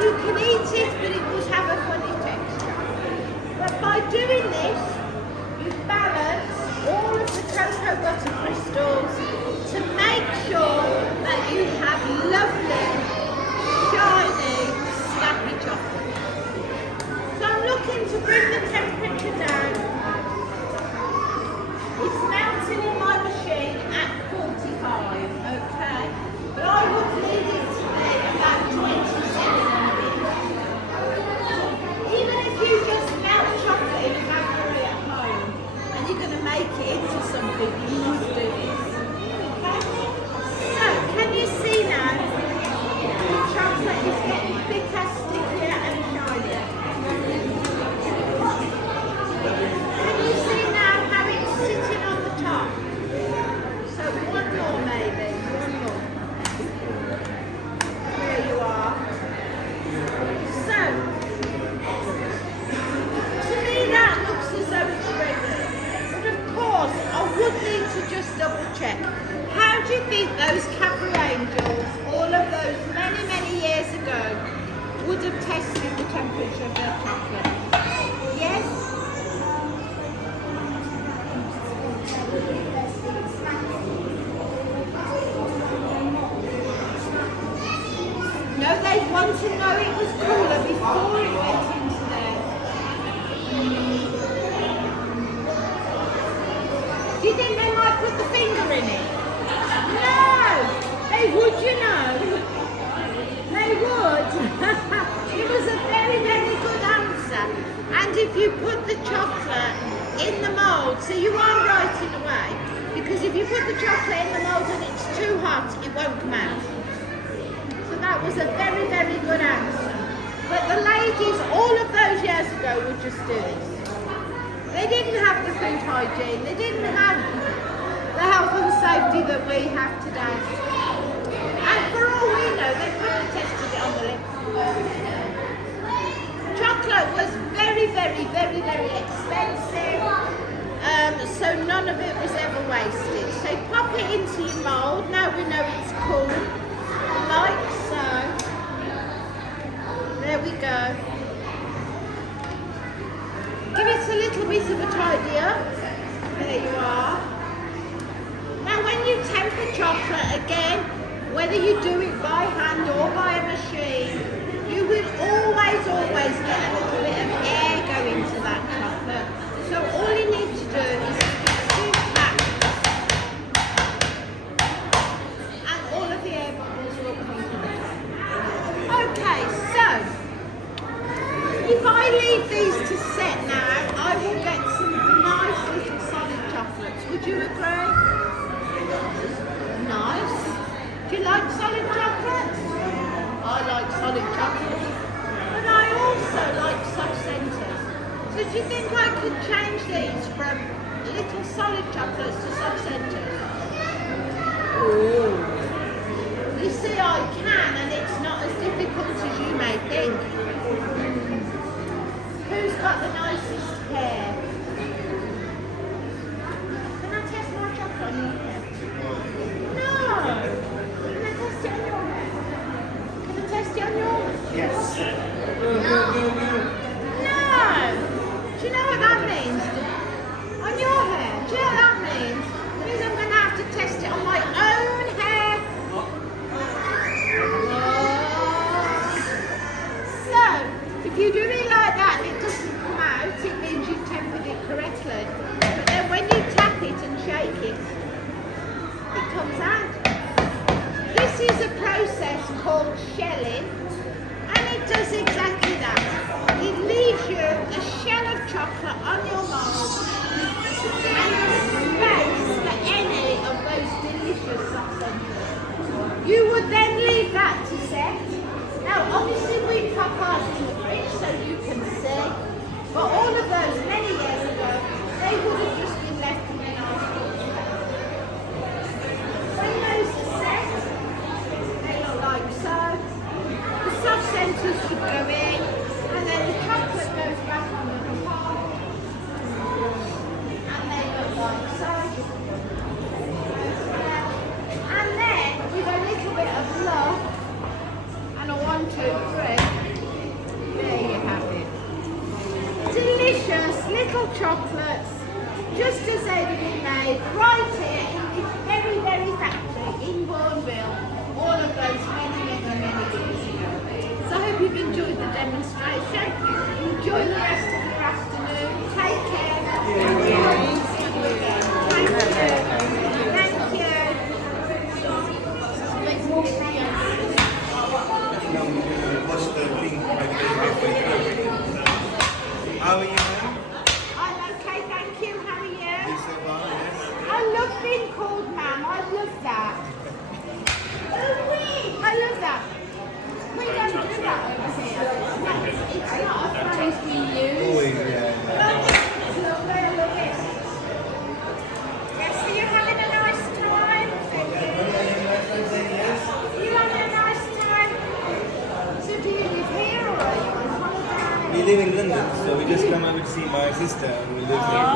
You can eat it, but it would have a funny texture. But by doing this, you balance all of the cocoa butter crystals to make sure that you have lovely, shiny, snappy chocolate. So I'm looking to bring the temperature down. It's melting in my machine at 45, okay? But I would leave it to be about 27 and a bit. Even if you just melt chocolate in a Cadbury at home and you're going to make it into something, you must do this. Okay? So, can you see now? The chocolate is getting thicker, stickier and shinier. Can you see now how it's sitting on the top? So one more maybe, one more. There you are. So, to me that looks as though it's ready. But of course, I would need to just double check. How do you think those Cadbury angels, all of those many, many years ago, would have tested the temperature of their chocolate? Yes? No, they want to know it was cooler before it went into there. Do you think they might put the finger in it? No! They would, you know. They would. It was a very, very good answer. And if you put the chocolate in the mould, so you are right in a way, because if you put the chocolate in the mould and it's too hot, it won't come out. So that was a very, very good answer. But the ladies, all of those years ago, would just do this. They didn't have the food hygiene, they didn't have the health and safety that we have today. And for all we know, they probably tested it on the lips. Chocolate was very, very, very, very expensive, so none of it was ever wasted. So pop it into your mould, now we know it's cool, like so. There we go. Give it a little bit of a tidy up. There you are. Now when you temper chocolate again, whether you do it by hand or by a machine, you will always get a little bit of air go into that chocolate. So all you need to do is scoop that and all of the air bubbles will come to the top. Okay, so if I leave these to set now, I will get some nice little solid chocolates. Would you agree? Nice. Do you like solid chocolates? I like solid chocolates. But I also like soft centres. So do you think I could change these from little solid chocolates to soft centres? Ooh. You see, I can, and it's not as difficult as you may think. Who's got the nicest hair? Can I test my chocolate on your hair? No! Can I test it on your hair? Can I test it on yours? Yes. No! Do you know what that means? On your hair? Do you know what that means? It means I'm going to have to test it on my own hair. So, if you do it like that and it doesn't come out, it means you've tempered it correctly. But then when you tap it and shake it, it comes out. This is a process called shelling, and it does exactly that. It leaves you a shell of chocolate on your mould and space for any of those delicious soft centres. You would then leave that to set. Now obviously we pop ours in the fridge so you can see, but all of those many years ago, they would have just been left in an ice cream. When those are set, they look like so. The soft centres should go in, and then the chocolate goes back on the top, and they look like so. And then with a little bit of love and a 1, 2, 3, chocolates, just as they were being made right here in this very, very factory in Bourneville, all of those many, many, many years ago. So I hope you've enjoyed the demonstration. Enjoy the rest of your afternoon. Take care. And see you again. Thank you. Thank you. Watch the thing halfway through. How are you, ma'am? I'm okay, thank you. How are you? You so far, yes? I love being called ma'am. I love that. I love that. We don't do that over here. It's not a phrase we use. Always, yeah. It's lovely, I love it. Yes, so you're having a nice time? You having a nice time? So do you live here or are you on holiday? We live in London, so we just come over to see my sister and we live here.